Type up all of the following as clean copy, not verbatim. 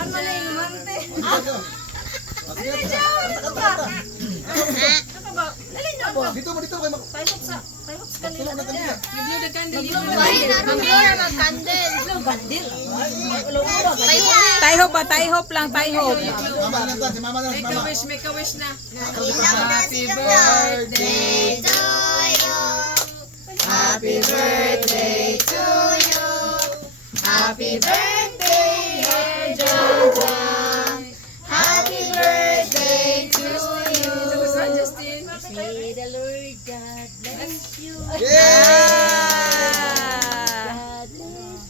Ano na yung mante? Dito ba? Dali na ba? Dito mo kayo mag... Tayo sa kanila. Tulungan na kanila. Giblo the candle. Tayo hop lang, tayo hop. Mama na lang, si mama na, si mama. Make a wish na. Happy birthday to you. Happy birthday to you. Happy birthday, dear John. Happy birthday to you. Justin. May the Lord God bless you. Ah!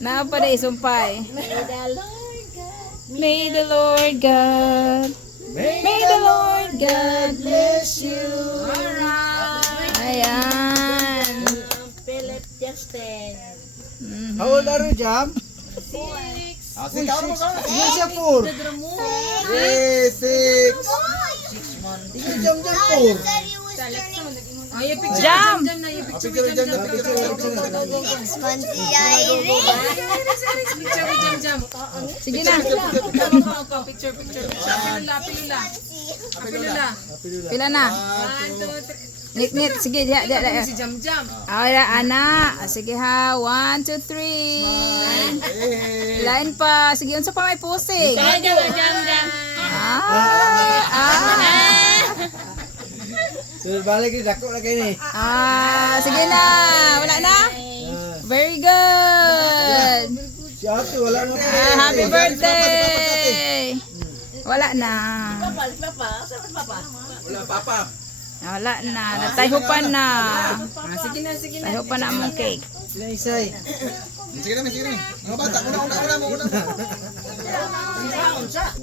Na pa na isumpay. May the Lord God. May the Lord God. May the Lord God bless you. Alright. Ayan. Philip Justin. How old are you, Jam? Ah, sige, kawan mo, kawan. Ilan siya, 4? 3, 6. Ilan Jam, 4? Oh, yung picture Jam. jam na yung picture Picture, jam jam, jam. picture. Picture jam jam. Sige na. Picture. Pilula. Pila na. 1, 2, 3. Nit. Sige, dia. Si jam jam. Ayan, ana. Sige ha. 1, 2, 3. Hey. Lain pa. Sige, unsa pa may pusing? Jam. So, balik yung dako na kayo ni. Sige na. Wala na? Very good. Si Ate, wala na. Happy birthday. Wala na. Wala, papa. Wala na. Natayhupan na. Sige na. Tayhupan na ang cake. Ilan isay? Sige na. Mga bata, una mo.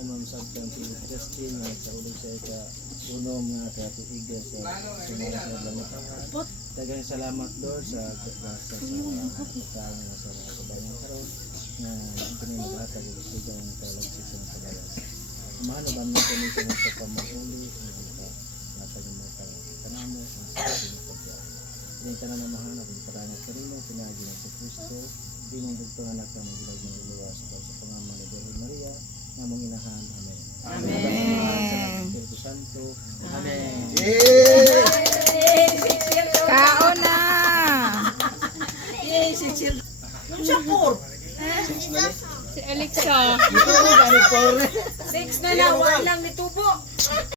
Ma'am Sabtang si Justin, sa ulit sa ika, unom nga katuiga sa sumala sa lamang. Dagang salamat, Lord, sa basta sa taong na sa kabayang karon na ito na maghatag ang sugang kalagsik sa mga kadalas. Umano ba mo kami sa mga pamahuli na natag ang mga kanamo sa pagkakas. Hindi ka na namahanap ang parangat ka rin mo, pinagi ng si Kristo, di mong bugtong anak na mong gilag ng iluwas sa pangaman ni Virgen Maria, na mong inahan. Amen. Amen. Espiritu Santo. Amen. Kaon na. Si Alexa. 6 na lang. 1 lang nitubo.